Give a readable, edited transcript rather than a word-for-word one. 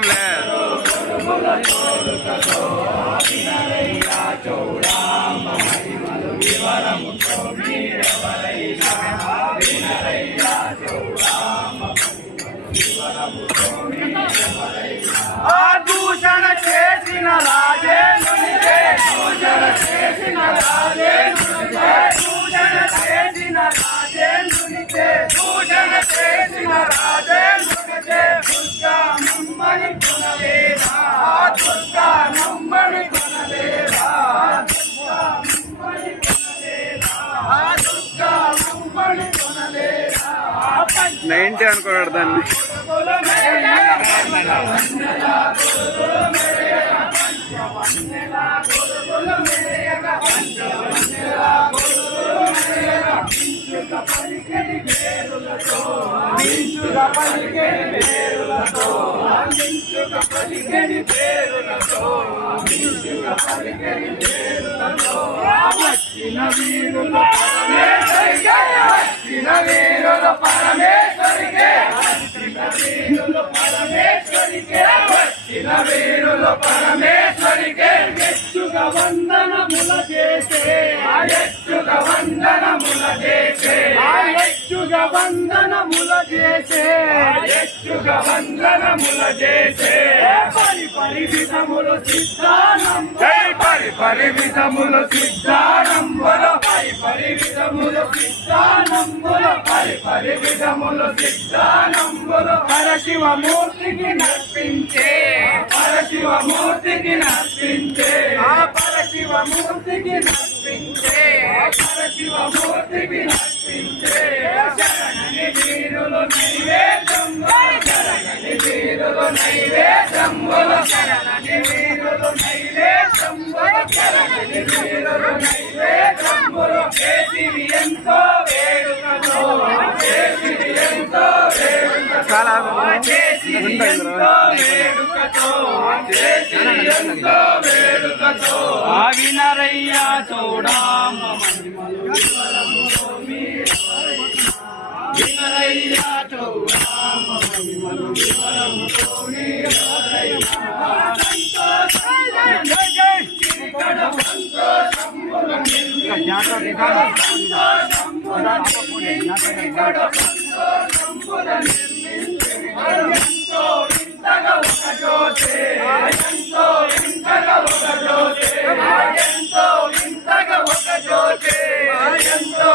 చేస్తున్నాంలే. దూషణ చేసిన రాజేంద్రునికే, దూషణ చేసిన రాజేంద్రునికే, దూషణ చేసిన రాజేంద్రునికే, దూషణ చేసిన రాజేంద్రునికే దుర్గా నమ్మని కొనలేరా, దుర్గా నమ్మని కొనలేరా, దుర్గా నమ్మని కొనలేరా, దుర్గా నమ్మని కొనలేరా. 90 అనుకున్నాడు దాన్ని. వచ్చిన వీరుల పరమేశ్వరికే, వచ్చిన వీరుల పరమేశ్వరికే, వచ్చిన వీరుల పరమేశ్వరికే, వచ్చిన వీరుల పరమేశ్వరికే ఎచ్చుగా వందనముల చేసే, ఎచ్చుగా వందనముల చేసే, ఎచ్చుగా వందనముల చేసే, ఎచ్చుగా వందనముల చేసే. పరివిధములు సిద్ధానంబ, పరివిధములు సిద్ధానంబులు, పరివిధములు సిద్ధానంబులు, పరివిధములు సిద్ధానంబులు పరశివమూర్తికి నర్పించే, పరశివమూర్తికి నర్పించే, పరశివమూర్తికి నర్పించే, పరశివమూర్తికి నర్పించే. శరణని వీరులు నైవేద్యంబులు, శరణని వీరులు నైవేద్యంబులు, శరణని వీరులు నైవేద్యంబులు, శరణని వీరులు నైవేద్యంబులు చేసివి ఎంతో వేడుకతో, చేసివి ఎంతో వేడుకతో, చేసివి ఎంతో వేడుకతో, చేసివి ఎంతో వేడుకతో. వినరయ్యా చూడామ వినరయ్యా చూడామ ఎంతో ఇంతగా ఒక జ్యోతి, ఎంతో ఇంతగా ఒక జ్యోతి, ఎంతో ఇంతగా ఒక జ్యోతి, ఎంతో